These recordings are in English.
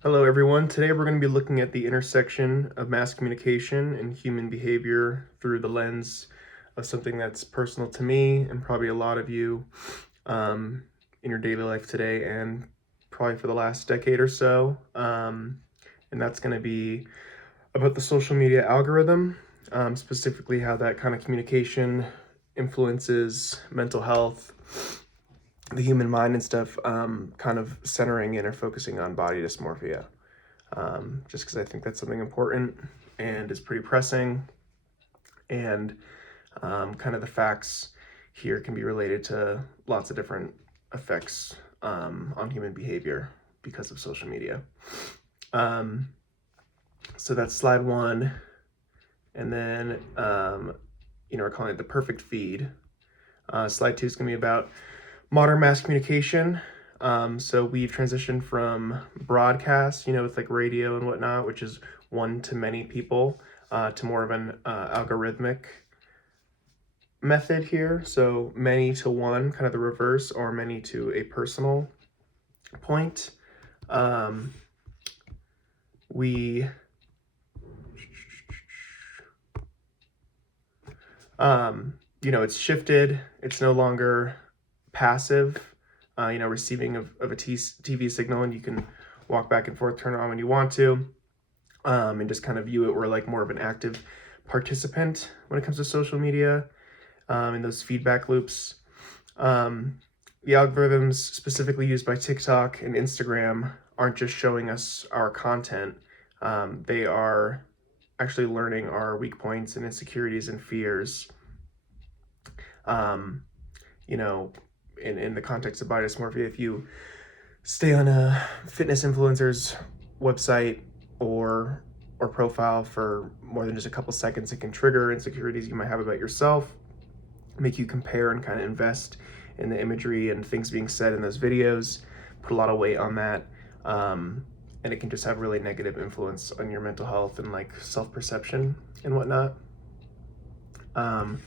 Hello, everyone. Today we're going to be looking at the intersection of mass communication and human behavior through the lens of something that's personal to me and probably a lot of you in your daily life today and probably for the last decade or so. And that's going to be about the social media algorithm, specifically how that kind of communication influences mental health, the human mind and stuff, kind of centering in or focusing on body dysmorphia. Just because I think that's something important and is pretty pressing, and kind of the facts here can be related to lots of different effects on human behavior because of social media. So that's slide one, and then we're calling it the perfect feed. Slide two is going to be about modern mass communication. So we've transitioned from broadcast, with like radio and whatnot, which is one to many people, to more of an algorithmic method here. So many to one, kind of the reverse, or many to a personal point. We it's shifted. It's no longer passive, receiving of a TV signal, and you can walk back and forth, turn it on when you want to, and just kind of view it. We're like more of an active participant when it comes to social media, and those feedback loops. The algorithms specifically used by TikTok and Instagram aren't just showing us our content. They are actually learning our weak points and insecurities and fears. In the context of body dysmorphia, if you stay on a fitness influencer's website or profile for more than just a couple seconds, it can trigger insecurities you might have about yourself, make you compare and kind of invest in the imagery and things being said in those videos, put a lot of weight on that, and it can just have really negative influence on your mental health and like self-perception and whatnot. So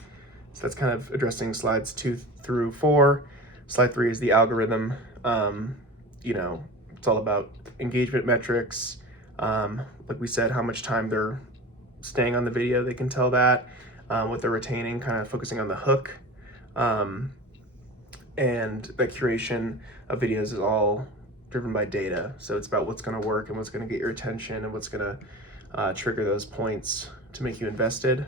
that's kind of addressing slides 2 through 4. Slide 3 is the algorithm. It's all about engagement metrics. Like we said, how much time they're staying on the video, they can tell that. What they're retaining, kind of focusing on the hook. And the curation of videos is all driven by data. So it's about what's going to work and what's going to get your attention and what's going to trigger those points to make you invested.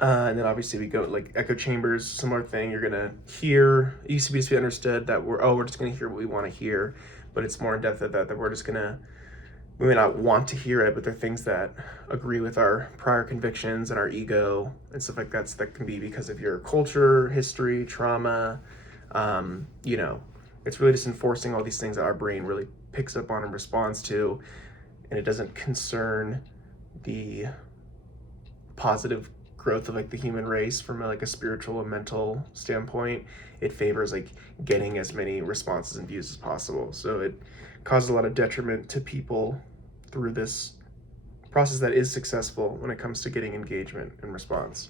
And then obviously we go like echo chambers, similar thing. You're gonna hear, it used to be just be understood that we're just gonna hear what we want to hear, but it's more in depth of that we're just gonna, we may not want to hear it, but they're things that agree with our prior convictions and our ego and stuff like that. So that can be because of your culture, history, trauma. It's really just enforcing all these things that our brain really picks up on and responds to, and it doesn't concern the positive growth of like the human race from like a spiritual and mental standpoint. It favors like getting as many responses and views as possible. So it causes a lot of detriment to people through this process that is successful when it comes to getting engagement and response.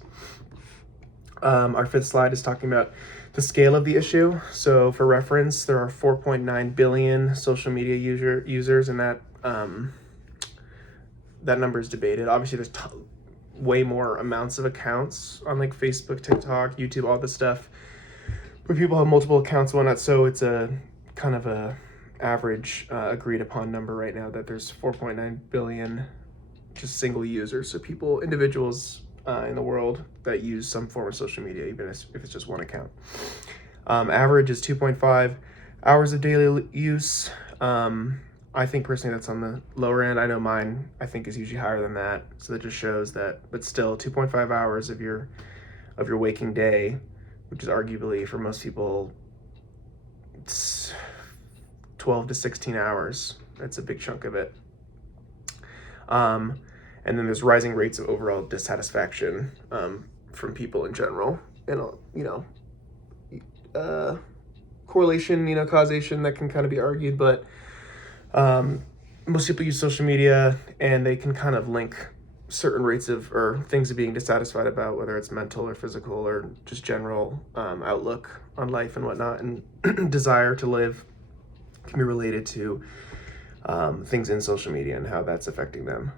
Our fifth slide is talking about the scale of the issue. So for reference, there are 4.9 billion social media users, and that number is debated. Obviously, there's way more amounts of accounts on like Facebook, TikTok, YouTube, all this stuff, where people have multiple accounts and whatnot. So it's a kind of a average agreed upon number right now that there's 4.9 billion just single users. So people, individuals in the world that use some form of social media, even if it's just one account. Average is 2.5 hours of daily use. I think personally that's on the lower end. I know mine, I think, is usually higher than that. So that just shows that, but still 2.5 hours of your waking day, which is arguably for most people, it's 12 to 16 hours. That's a big chunk of it. And then there's rising rates of overall dissatisfaction from people in general. And, correlation, causation, that can kind of be argued, but most people use social media and they can kind of link certain rates of or things of being dissatisfied about, whether it's mental or physical or just general outlook on life and whatnot, and desire to live can be related to things in social media and how that's affecting them.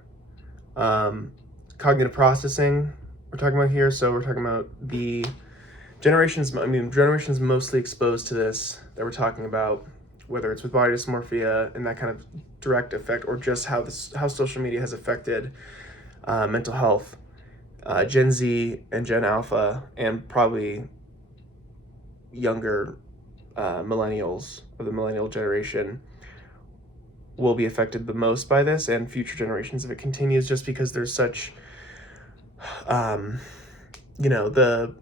Cognitive processing we're talking about here. So we're talking about the generations mostly exposed to this that we're talking about, whether it's with body dysmorphia and that kind of direct effect, or just how social media has affected mental health. Gen Z and Gen Alpha, and probably younger millennials of the millennial generation will be affected the most by this, and future generations if it continues, just because there's such, the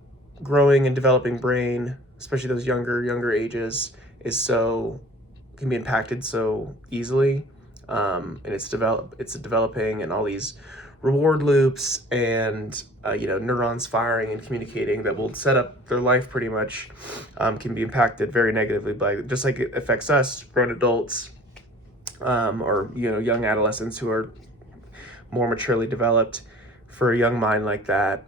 growing and developing brain, especially those younger ages, can be impacted so easily, and it's developing, and all these reward loops and neurons firing and communicating that will set up their life pretty much, can be impacted very negatively by, just like it affects us grown adults, or young adolescents who are more maturely developed. For a young mind like that,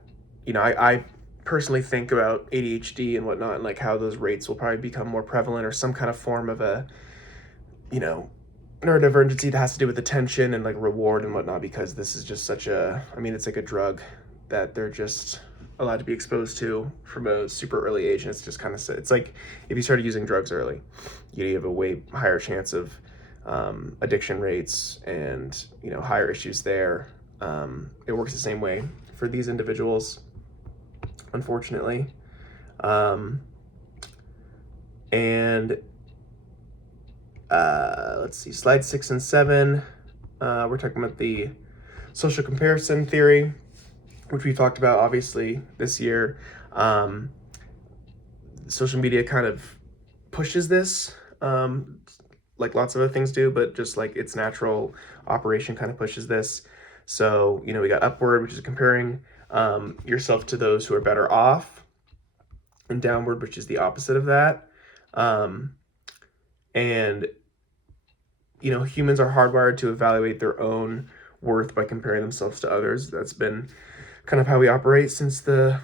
I personally think about ADHD and whatnot, and like how those rates will probably become more prevalent, or some kind of form of a neurodivergency that has to do with attention and like reward and whatnot, because this is just it's like a drug that they're just allowed to be exposed to from a super early age. And it's just kind of, it's like if you started using drugs early, you have a way higher chance of addiction rates and higher issues there. It works the same way for these individuals, unfortunately. And let's see, slide 6 and 7. We're talking about the social comparison theory, which we talked about obviously this year. Social media kind of pushes this, like lots of other things do, but just like its natural operation kind of pushes this. So, we got upward, which is comparing yourself to those who are better off, and downward, which is the opposite of that. And humans are hardwired to evaluate their own worth by comparing themselves to others. That's been kind of how we operate since the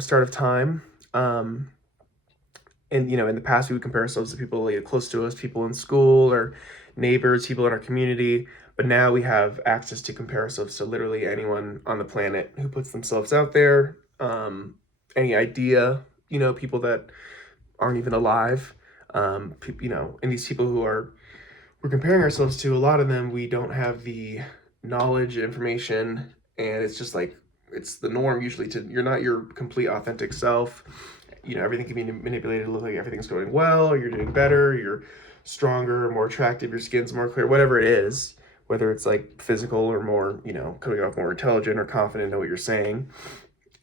start of time. And in the past, we would compare ourselves to people close to us, people in school or neighbors, people in our community. But now we have access to compare ourselves to literally anyone on the planet who puts themselves out there. Any idea, people that aren't even alive. And these people who we're comparing ourselves to, a lot of them, we don't have the knowledge, information, and it's just like, it's the norm usually you're not your complete authentic self. Everything can be manipulated to look like everything's going well, or you're doing better, you're stronger, more attractive, your skin's more clear, whatever it is, whether it's like physical or more, coming off more intelligent or confident in what you're saying.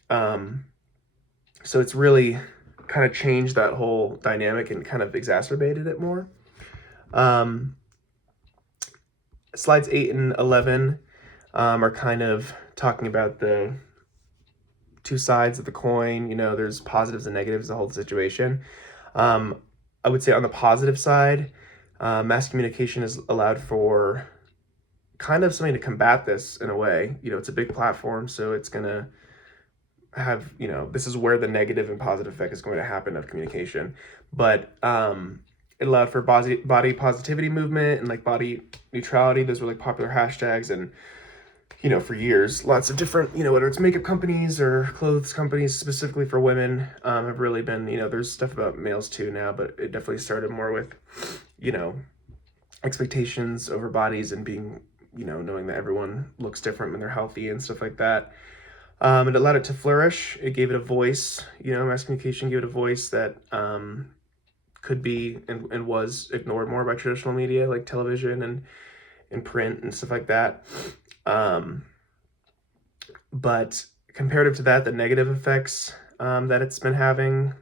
So it's really kind of changed that whole dynamic and kind of exacerbated it more. Slides 8 and 11 are kind of talking about the two sides of the coin. There's positives and negatives of the whole situation. I would say on the positive side, mass communication is allowed for kind of something to combat this in a way. It's a big platform, so it's going to have, this is where the negative and positive effect is going to happen of communication. But it allowed for body positivity movement and like body neutrality. Those were like popular hashtags, and for years, lots of different, whether it's makeup companies or clothes companies specifically for women, have really been, there's stuff about males too now, but it definitely started more with, expectations over bodies and being, knowing that everyone looks different when they're healthy and stuff like that. It allowed it to flourish. It gave it a voice, mass communication gave it a voice that could be and was ignored more by traditional media like television and print and stuff like that. But comparative to that, the negative effects that it's been having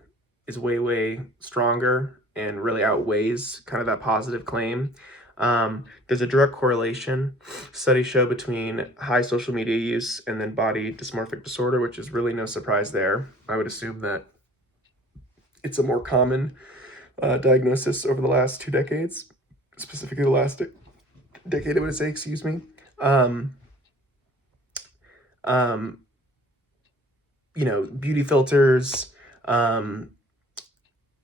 is way, way stronger and really outweighs kind of that positive claim. There's a direct correlation, studies show, between high social media use and then body dysmorphic disorder, which is really no surprise there. I would assume that it's a more common diagnosis over the last 2 decades, specifically the last decade, I would say, excuse me. Beauty filters,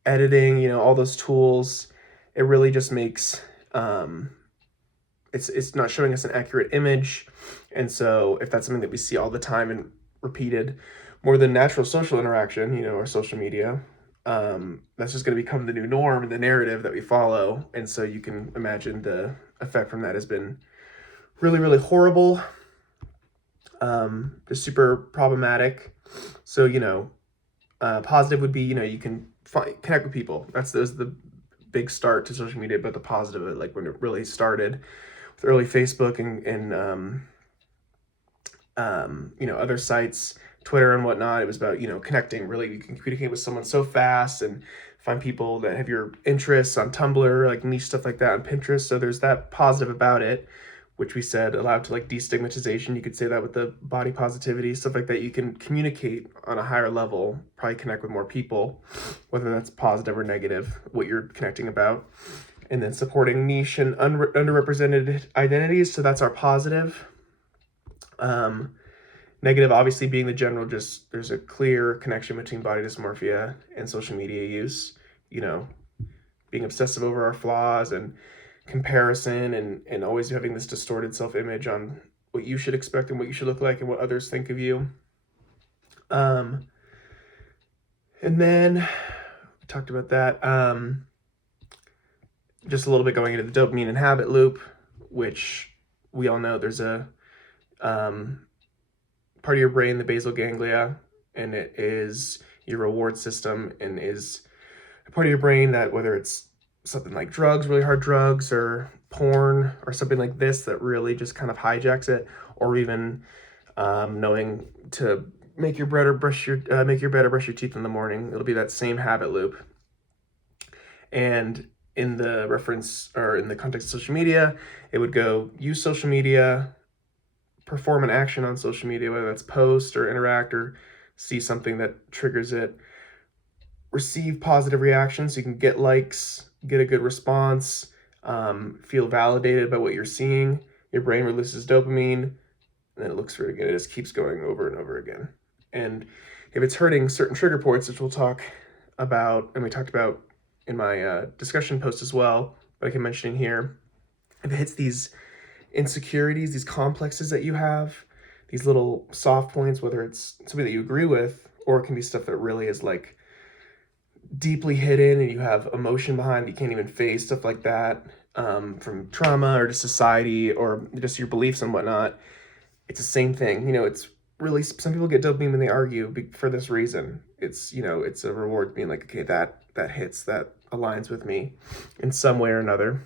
editing, all those tools, it really just makes it's not showing us an accurate image. And so if that's something that we see all the time and repeated more than natural social interaction, or social media, that's just going to become the new norm and the narrative that we follow. And so you can imagine the effect from that has been really, really horrible, just super problematic. So, positive would be, you can connect with people. That was the big start to social media, but the positive of it, like when it really started with early Facebook and other sites, Twitter and whatnot, it was about, connecting. Really, you can communicate with someone so fast and find people that have your interests on Tumblr, like niche stuff like that on Pinterest. So there's that positive about it, which we said allowed to like destigmatization. You could say that with the body positivity, stuff like that. You can communicate on a higher level, probably connect with more people, whether that's positive or negative, what you're connecting about. And then supporting niche and underrepresented identities. So that's our positive. Negative, obviously, being the general, just there's a clear connection between body dysmorphia and social media use, being obsessive over our flaws and comparison and always having this distorted self-image on what you should expect and what you should look like and what others think of you. And then we talked about that. Just a little bit going into the dopamine and habit loop, which we all know there's a part of your brain, the basal ganglia, and it is your reward system and is a part of your brain that, whether it's something like drugs, really hard drugs, or porn, or something like this that really just kind of hijacks it, or even knowing to make your bed or brush your teeth in the morning, it'll be that same habit loop. And in the reference or in the context of social media, it would go use social media, perform an action on social media, whether that's post or interact or see something that triggers it, receive positive reactions so you can get likes, get a good response, feel validated by what you're seeing. Your brain releases dopamine, and then it looks really good. It just keeps going over and over again. And if it's hurting certain trigger points, which we'll talk about, and we talked about in my discussion post as well, but I can mention here, if it hits these insecurities, these complexes that you have, these little soft points, whether it's something that you agree with, or it can be stuff that really is like deeply hidden and you have emotion behind that you can't even face, stuff like that, from trauma or just society or just your beliefs and whatnot. It's the same thing. It's really, some people get dopamine when they argue for this reason. It's, it's a reward being like, okay, that hits, that aligns with me in some way or another.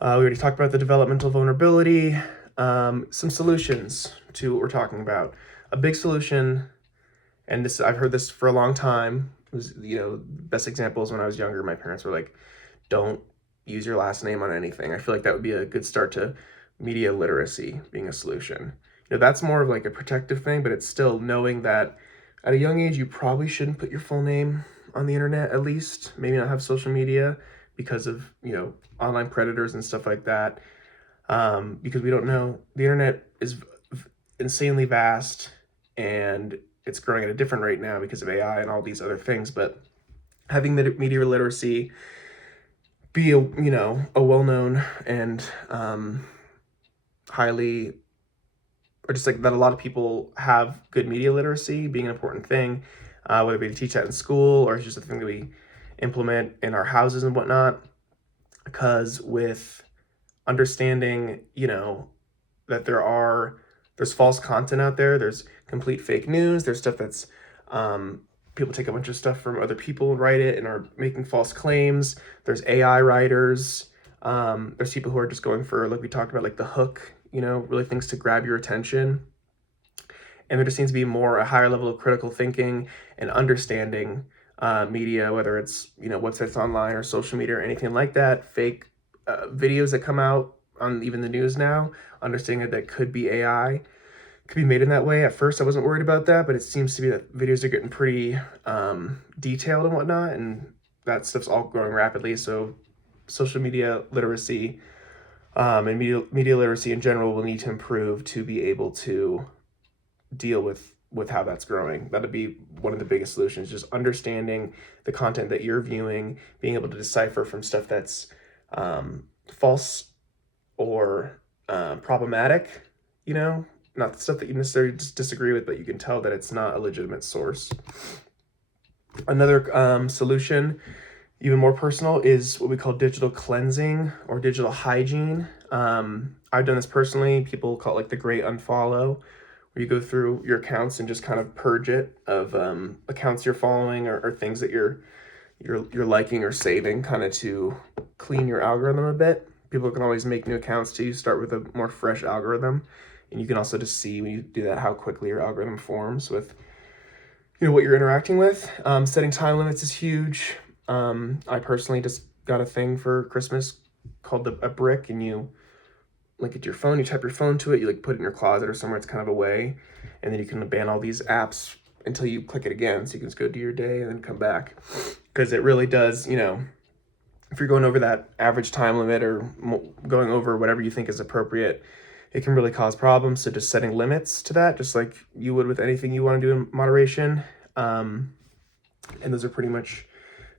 We already talked about the developmental vulnerability, some solutions to what we're talking about. A big solution, and this, I've heard this for a long time, was, best example is when I was younger, my parents were like, don't use your last name on anything. I feel like that would be a good start to media literacy being a solution. That's more of like a protective thing, but it's still knowing that at a young age, you probably shouldn't put your full name on the internet, at least, maybe not have social media because of, online predators and stuff like that. Because we don't know, the internet is insanely vast and it's growing at a different rate now because of AI and all these other things. But having the media literacy be a well-known and highly, or just like that a lot of people have good media literacy being an important thing, whether we teach that in school or it's just a thing that we implement in our houses and whatnot. Because with understanding, that there's false content out there, there's complete fake news, there's stuff that's, people take a bunch of stuff from other people and write it and are making false claims. There's AI writers. There's people who are just going for, like we talked about, like the hook, really things to grab your attention. And there just seems to be a higher level of critical thinking and understanding media, whether it's, websites online or social media or anything like that, fake videos that come out on even the news now, understanding that could be AI, could be made in that way. At first, I wasn't worried about that, but it seems to be that videos are getting pretty detailed and whatnot, and that stuff's all growing rapidly. So social media literacy and media literacy in general will need to improve to be able to deal with how that's growing. That'd be one of the biggest solutions, just understanding the content that you're viewing, being able to decipher from stuff that's false or problematic, you know, not the stuff that you necessarily just disagree with, but you can tell that it's not a legitimate source. Another solution, even more personal, is what we call digital cleansing or digital hygiene. I've done this personally. People call it like the great unfollow, where you go through your accounts and just kind of purge it of accounts you're following or things that you're liking or saving, kind of to clean your algorithm a bit. People can always make new accounts too. You start with a more fresh algorithm, and you can also just see when you do that how quickly your algorithm forms with what you're interacting with. Setting time limits is huge. I personally just got a thing for Christmas called a brick, and you link it to your phone, you type your phone to it, you like put it in your closet or somewhere it's kind of away, and then you can ban all these apps until you click it again, so you can just go do your day and then come back. Because it really does, if you're going over that average time limit or going over whatever you think is appropriate, it can really cause problems. So just setting limits to that, just like you would with anything you want to do in moderation. And those are pretty much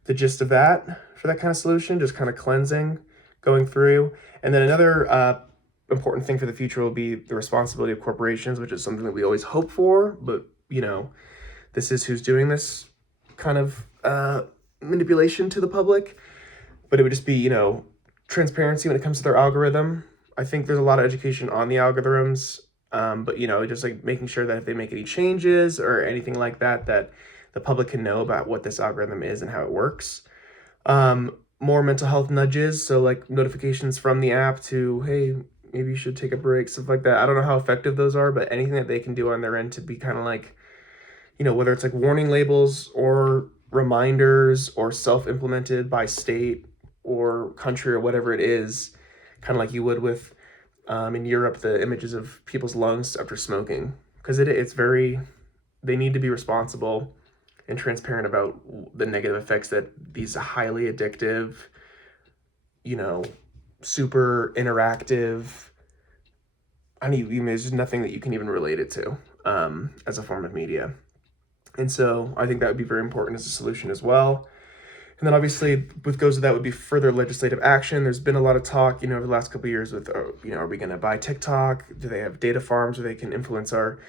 the gist of that for that kind of solution, just kind of cleansing, going through. And then another important thing for the future will be the responsibility of corporations, which is something that we always hope for, but this is who's doing this kind of manipulation to the public. But it would just be, transparency when it comes to their algorithm. I think there's a lot of education on the algorithms, but just like making sure that if they make any changes or anything like that, that the public can know about what this algorithm is and how it works. More mental health nudges, so like notifications from the app to, hey, maybe you should take a break, stuff like that. I don't know how effective those are, but anything that they can do on their end to be kind of like, whether it's like warning labels or reminders or self-implemented by state or country or whatever it is, kind of like you would with in Europe, the images of people's lungs after smoking, because they need to be responsible and transparent about the negative effects that these highly addictive, super interactive, there's just nothing that you can even relate it to as a form of media. And so I think that would be very important as a solution as well. And then obviously what goes with that would be further legislative action. There's been a lot of talk, over the last couple of years with, are we going to buy TikTok? Do they have data farms where they can influence our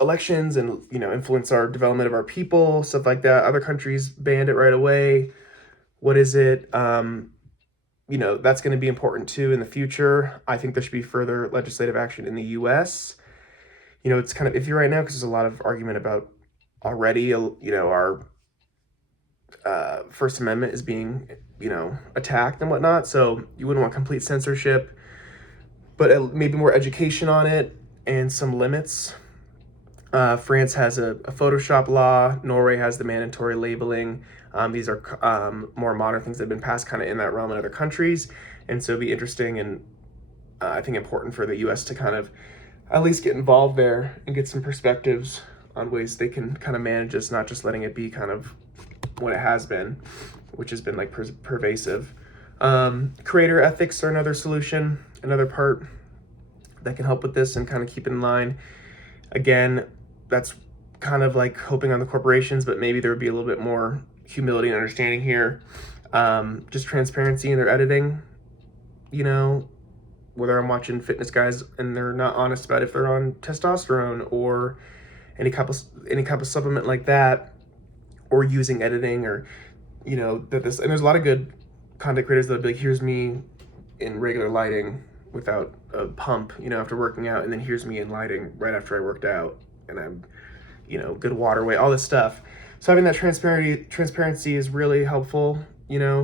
elections and, influence our development of our people, stuff like that. Other countries banned it right away. What is it? That's going to be important too in the future. I think there should be further legislative action in the US. It's kind of iffy right now because there's a lot of argument about already, our First Amendment is being, attacked and whatnot. So you wouldn't want complete censorship, but maybe more education on it and some limits. France has a Photoshop law. Norway has the mandatory labeling. These are more modern things that have been passed kind of in that realm in other countries. And so it'd be interesting and I think important for the US to kind of at least get involved there and get some perspectives on ways they can kind of manage this, not just letting it be kind of what it has been, which has been like pervasive. Creator ethics are another solution, another part that can help with this and kind of keep it in line. Again, that's kind of like hoping on the corporations, but maybe there would be a little bit more humility and understanding here. Just transparency in their editing, whether I'm watching fitness guys and they're not honest about if they're on testosterone or any type of supplement like that, or using editing, or and there's a lot of good content creators that'll be like, here's me in regular lighting without a pump, after working out, and then here's me in lighting right after I worked out, and I'm, good water weight, all this stuff. So having that transparency is really helpful,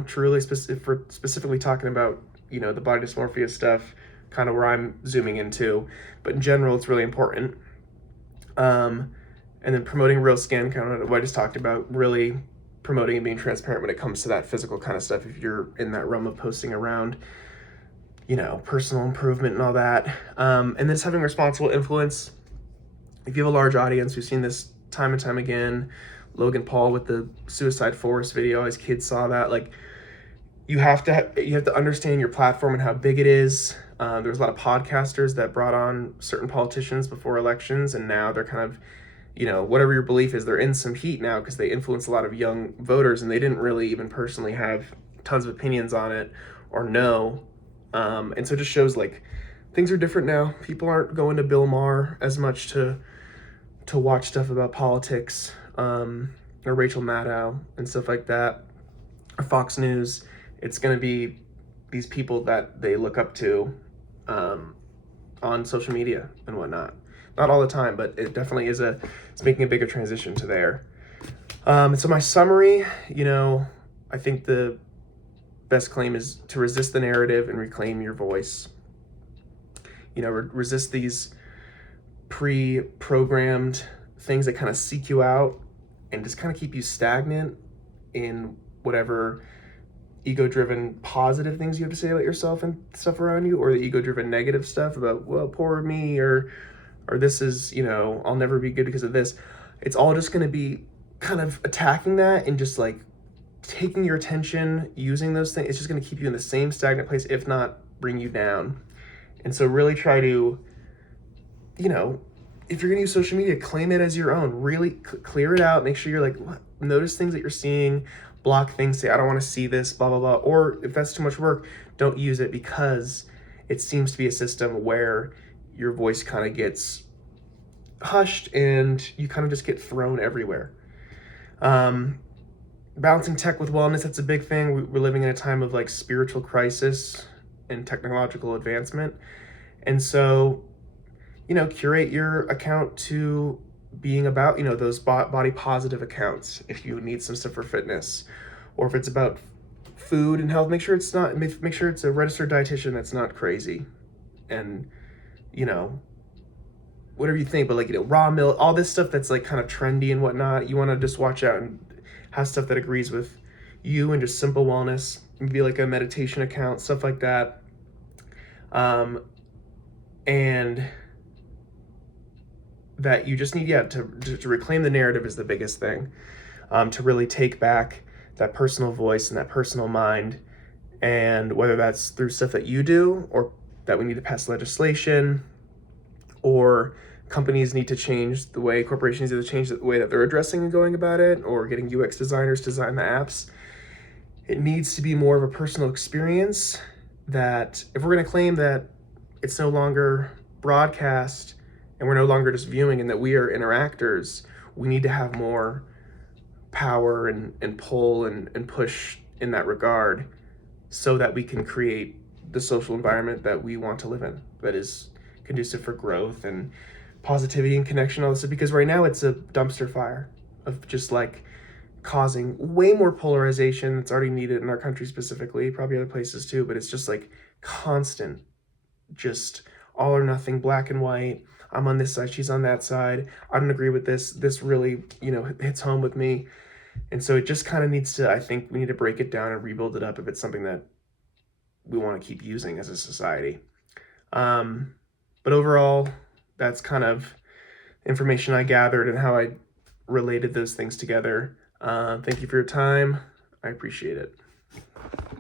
truly specifically talking about, the body dysmorphia stuff, kind of where I'm zooming into, but in general, it's really important. And then promoting real skin, kind of what I just talked about, really promoting and being transparent when it comes to that physical kind of stuff. If you're in that realm of posting around, personal improvement and all that. And then just having responsible influence. If you have a large audience, we've seen this time and time again. Logan Paul with the Suicide Forest video, his kids saw that. Like, you have to understand your platform and how big it is. There's a lot of podcasters that brought on certain politicians before elections, and now they're kind of, whatever your belief is, they're in some heat now because they influence a lot of young voters, and they didn't really even personally have tons of opinions on it or no. And so it just shows like things are different now. People aren't going to Bill Maher as much to watch stuff about politics, or Rachel Maddow and stuff like that, or Fox News. It's going to be these people that they look up to on social media and whatnot. Not all the time, but it definitely is it's making a bigger transition to there. So my summary, I think the best claim is to resist the narrative and reclaim your voice. Resist these pre-programmed things that kind of seek you out and just kind of keep you stagnant in whatever ego-driven positive things you have to say about yourself and stuff around you, or the ego-driven negative stuff about, well, poor me, or this is, I'll never be good because of this. It's all just going to be kind of attacking that and just like taking your attention, using those things. It's just going to keep you in the same stagnant place, if not bring you down. And so really try to, if you're going to use social media, claim it as your own. Really clear it out. Make sure you're like, notice things that you're seeing, block things, say, I don't want to see this, blah, blah, blah. Or if that's too much work, don't use it, because it seems to be a system where your voice kind of gets hushed and you kind of just get thrown everywhere. Balancing tech with wellness, that's a big thing. We're living in a time of like spiritual crisis and technological advancement. And so, curate your account to being about, those body positive accounts. If you need some stuff for fitness, or if it's about food and health, make sure it's a registered dietitian that's not crazy. And, whatever you think, but like, raw milk, all this stuff that's like kind of trendy and whatnot, you want to just watch out and have stuff that agrees with you and just simple wellness, maybe like a meditation account, stuff like that. And that you just need, to reclaim the narrative is the biggest thing. To really take back that personal voice and that personal mind, and whether that's through stuff that you do, or that we need to pass legislation, or companies need to change the way, corporations need to change the way that they're addressing and going about it, or getting UX designers to design the apps. It needs to be more of a personal experience, that if we're going to claim that it's no longer broadcast and we're no longer just viewing, and that we are interactors, we need to have more power and pull and push in that regard, so that we can create the social environment that we want to live in, that is conducive for growth and positivity and connection, all this stuff. Because right now it's a dumpster fire of just like causing way more polarization that's already needed in our country specifically, probably other places too, but it's just like constant, just all or nothing, black and white. I'm on this side, she's on that side. I don't agree with this. This really, hits home with me. And so it just kind of needs to, I think we need to break it down and rebuild it up if it's something that we want to keep using as a society. But overall, that's kind of information I gathered and how I related those things together. Thank you for your time. I appreciate it.